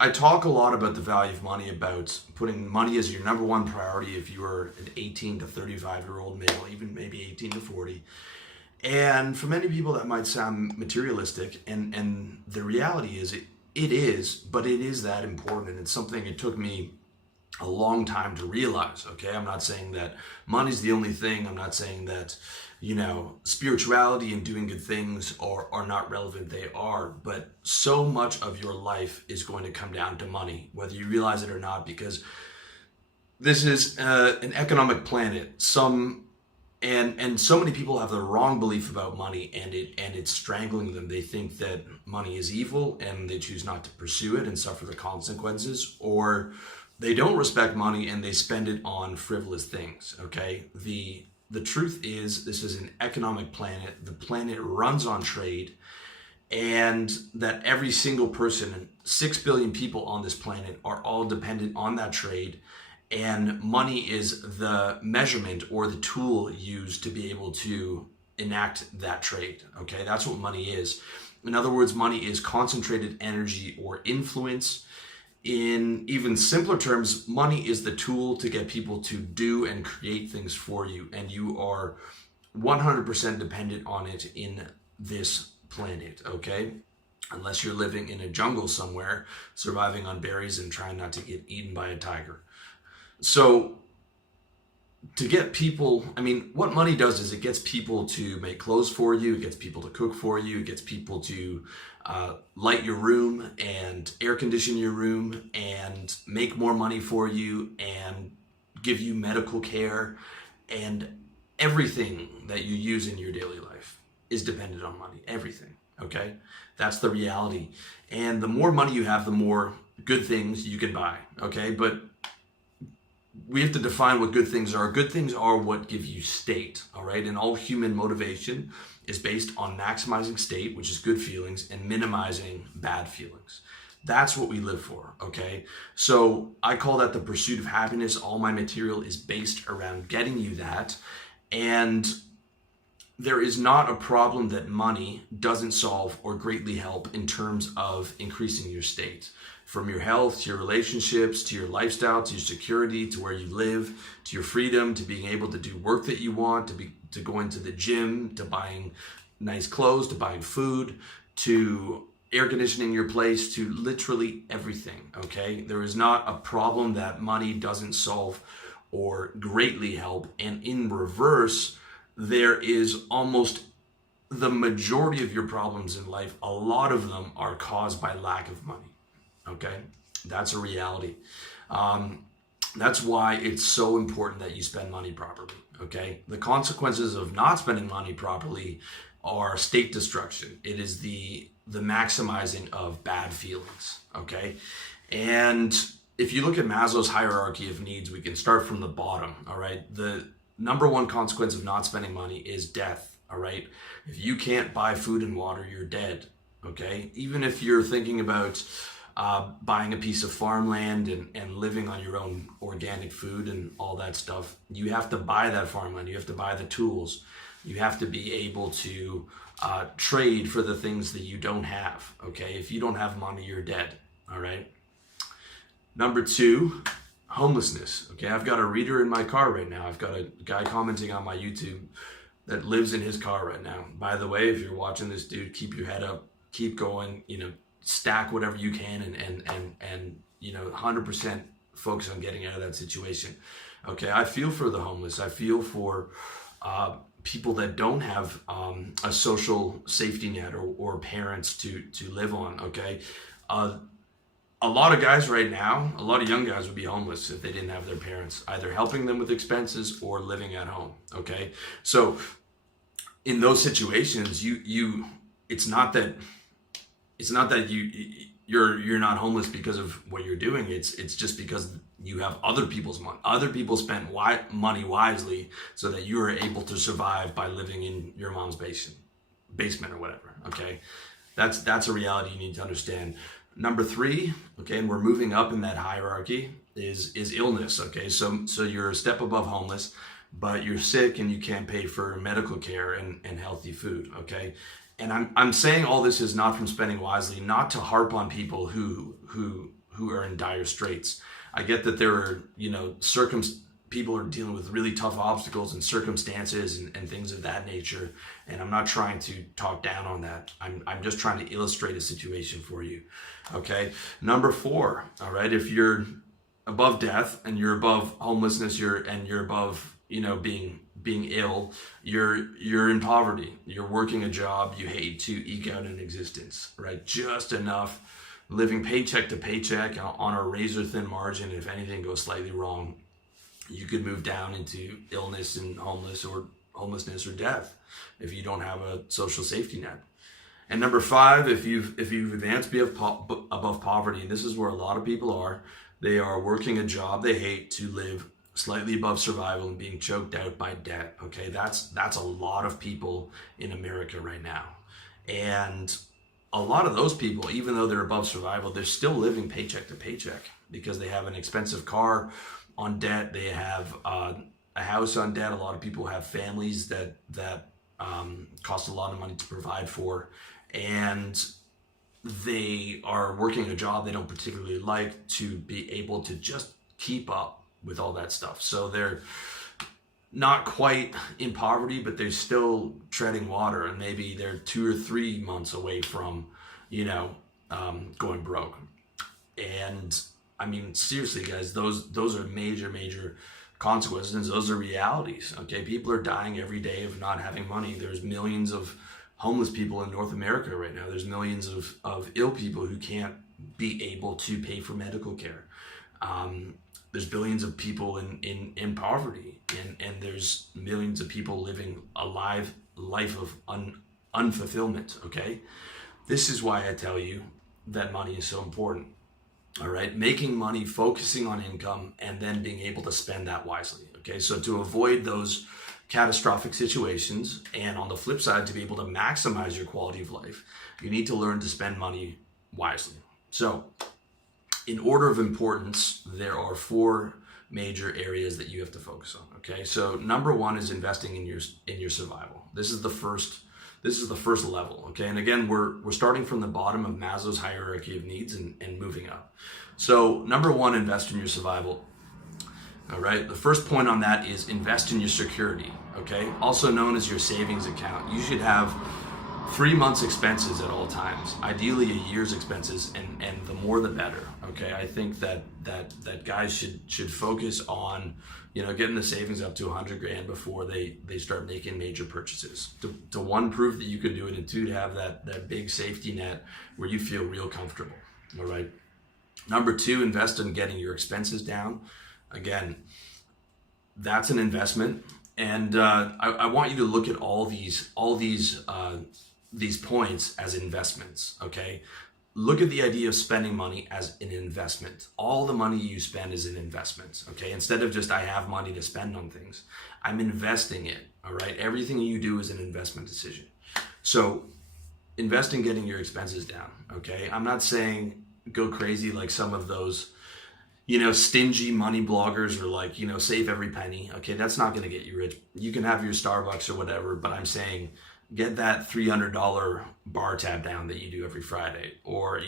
I talk a lot about the value of money, about putting money as your number one priority if you are an 18 to 35-year-old male, even maybe 18 to 40. And for many people, that might sound materialistic, and the reality is it is, but it is that important, and it's something it took me a long time to realize. Okay, I'm not saying that money's the only thing. I'm not saying that, spirituality and doing good things are not relevant. They are, but so much of your life is going to come down to money, whether you realize it or not, because this is an economic planet. And so many people have the wrong belief about money, and it's strangling them. They think that money is evil and they choose not to pursue it and suffer the consequences, or they don't respect money and they spend it on frivolous things. Okay, the truth is, this is an economic planet. The planet runs on trade, and that every single person, 6 billion people on this planet, are all dependent on that trade. And money is the measurement or the tool used to be able to enact that trade. Okay, that's what money is. In other words, money is concentrated energy or influence. In even simpler terms, money is the tool to get people to do and create things for you, and you are 100% dependent on it in this planet. Okay, unless you're living in a jungle somewhere, surviving on berries and trying not to get eaten by a tiger. So to get people, what money does is it gets people to make clothes for you, it gets people to cook for you, it gets people to light your room and air condition your room and make more money for you and give you medical care, and everything that you use in your daily life is dependent on money. Everything. Okay, that's the reality. And the more money you have, the more good things you can buy. Okay, but we have to define what good things are. Good things are what give you state, all right? And all human motivation is based on maximizing state, which is good feelings, and minimizing bad feelings. That's what we live for, okay? So I call that the pursuit of happiness. All my material is based around getting you that. And there is not a problem that money doesn't solve or greatly help in terms of increasing your state. From your health, to your relationships, to your lifestyle, to your security, to where you live, to your freedom, to being able to do work that you want, to going to the gym, to buying nice clothes, to buying food, to air conditioning your place, to literally everything, okay? There is not a problem that money doesn't solve or greatly help. And in reverse, there is almost the majority of your problems in life, a lot of them are caused by lack of money. Okay, that's a reality. That's why it's so important that you spend money properly. Okay, the consequences of not spending money properly are state destruction. It is the maximizing of bad feelings. Okay, and if you look at Maslow's hierarchy of needs, we can start from the bottom. All right, the number one consequence of not spending money is death. All right, if you can't buy food and water, you're dead. Okay, even if you're thinking about buying a piece of farmland and living on your own organic food and all that stuff, you have to buy that farmland. You have to buy the tools. You have to be able to trade for the things that you don't have. Okay, if you don't have money, you're dead. All right. Number two, homelessness. Okay, I've got a reader in my car right now. I've got a guy commenting on my YouTube that lives in his car right now. By the way, if you're watching this, dude, keep your head up, keep going, stack whatever you can, and 100% focus on getting out of that situation. Okay, I feel for the homeless. I feel for people that don't have a social safety net or parents to live on. Okay, a lot of guys right now, a lot of young guys would be homeless if they didn't have their parents either helping them with expenses or living at home. Okay, so in those situations, it's not that you're not homeless because of what you're doing. It's just because you have other people's money. Other people spent money wisely so that you are able to survive by living in your mom's basement or whatever. Okay, that's a reality you need to understand. Number three, okay, and we're moving up in that hierarchy, is illness. Okay, so you're a step above homeless, but you're sick and you can't pay for medical care and healthy food. Okay. And I'm saying all this is not from spending wisely, not to harp on people who who are in dire straits. I get that there are, people are dealing with really tough obstacles and circumstances and things of that nature. And I'm not trying to talk down on that. I'm just trying to illustrate a situation for you. Okay. Number 4. All right. If you're above death and you're above homelessness, you're above, being ill, you're in poverty. You're working a job you hate to eke out an existence, right? Just enough, living paycheck to paycheck on a razor thin margin. If anything goes slightly wrong, you could move down into illness and homelessness or death if you don't have a social safety net. And number 5, if you've advanced above poverty, and this is where a lot of people are, they are working a job they hate to live slightly above survival and being choked out by debt. Okay, that's a lot of people in America right now. And a lot of those people, even though they're above survival, they're still living paycheck to paycheck because they have an expensive car on debt. They have a house on debt. A lot of people have families that cost a lot of money to provide for, and they are working a job they don't particularly like to be able to just keep up with all that stuff. So they're not quite in poverty, but they're still treading water, and maybe they're 2 or 3 months away from, going broke. And I mean, seriously, guys, those are major consequences. Those are realities. Okay, people are dying every day of not having money. There's millions of homeless people in North America right now. There's millions of ill people who can't be able to pay for medical care. There's billions of people in poverty, and there's millions of people living a life of unfulfillment. Okay, this is why I tell you that money is so important. All right, making money, focusing on income, and then being able to spend that wisely. Okay, so to avoid those catastrophic situations, and on the flip side, to be able to maximize your quality of life, you need to learn to spend money wisely. So, in order of importance, there are 4 major areas that you have to focus on. Okay, so number 1 is investing in your survival. This is the first level. Okay, and again, we're starting from the bottom of Maslow's hierarchy of needs and moving up. So number 1, invest in your survival. All right, the first point on that is invest in your security. Okay, also known as your savings account. You should have 3 months expenses at all times, ideally a year's expenses, and the more the better. Okay, I think that guys should focus on getting the savings up to $100,000 before they start making major purchases. To 1, prove that you can do it, and 2, to have that big safety net where you feel real comfortable. All right. Number 2, invest in getting your expenses down. Again, that's an investment, and I want you to look at all these points as investments. Okay. Look at the idea of spending money as an investment. All the money you spend is an investment, okay? Instead of just, I have money to spend on things, I'm investing it, all right? Everything you do is an investment decision. So invest in getting your expenses down, okay? I'm not saying go crazy like some of those, stingy money bloggers, or like, save every penny. Okay, that's not gonna get you rich. You can have your Starbucks or whatever, but I'm saying, get that $300 bar tab down that you do every Friday, or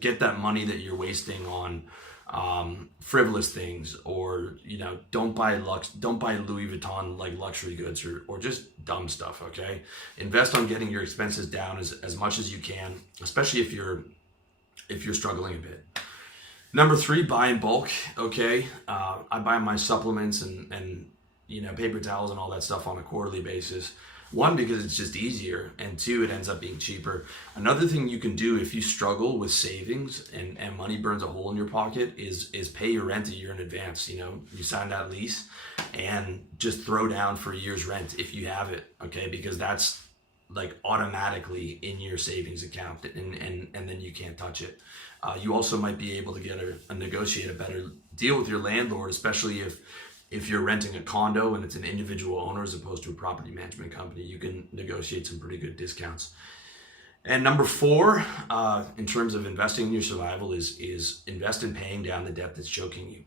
get that money that you're wasting on frivolous things, or don't buy Louis Vuitton like luxury goods, or just dumb stuff. Okay, invest on getting your expenses down as much as you can, especially if you're struggling a bit. Number 3, buy in bulk. Okay, I buy my supplements and paper towels and all that stuff on a quarterly basis. 1, because it's just easier, and 2, it ends up being cheaper. Another thing you can do if you struggle with savings and money burns a hole in your pocket is pay your rent a year in advance. You sign that lease and just throw down for a year's rent if you have it, okay? Because that's like automatically in your savings account, and then you can't touch it. You also might be able to get negotiate a better deal with your landlord, especially if you're renting a condo and it's an individual owner as opposed to a property management company. You can negotiate some pretty good discounts. And number 4, in terms of investing in your survival, is invest in paying down the debt that's choking you.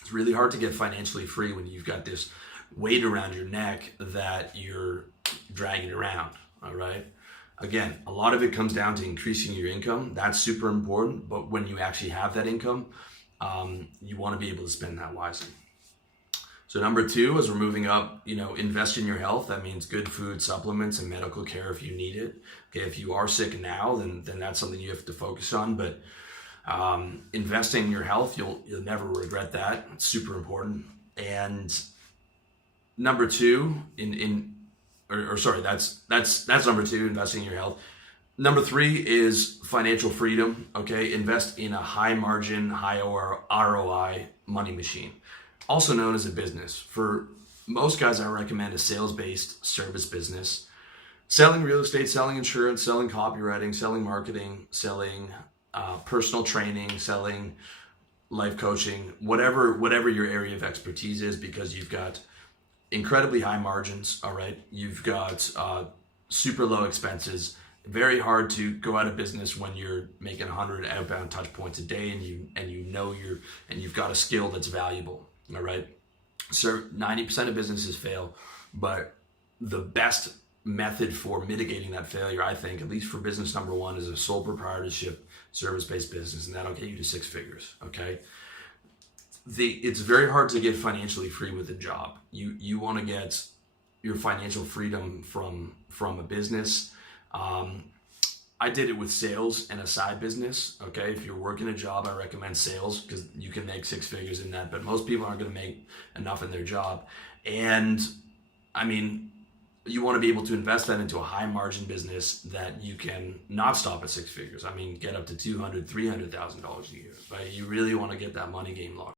It's really hard to get financially free when you've got this weight around your neck that you're dragging around, all right? Again, a lot of it comes down to increasing your income. That's super important. But when you actually have that income, you want to be able to spend that wisely. So number 2, as we're moving up, invest in your health. That means good food, supplements, and medical care if you need it. Okay, if you are sick now, then that's something you have to focus on. But investing in your health, you'll never regret that. It's super important. And number 2, that's number 2, investing in your health. Number 3 is financial freedom. Okay, invest in a high margin, high ROI money machine, also known as a business. For most guys, I recommend a sales-based service business. Selling real estate, selling insurance, selling copywriting, selling marketing, selling personal training, selling life coaching, whatever your area of expertise is, because you've got incredibly high margins, all right? You've got super low expenses. Very hard to go out of business when you're making 100 outbound touch points a day and you've got a skill that's valuable, all right? So 90% of businesses fail, but the best method for mitigating that failure, I think, at least for business number 1, is a sole proprietorship service-based business, and that'll get you to 6 figures, okay? It's very hard to get financially free with a job. You want to get your financial freedom from a business. I did it with sales and a side business. Okay, if you're working a job, I recommend sales because you can make 6 figures in that, but most people aren't going to make enough in their job. And I mean, you want to be able to invest that into a high margin business that you can not stop at 6 figures. I mean, get up to $200,000, $300,000 a year, right? You really want to get that money game locked.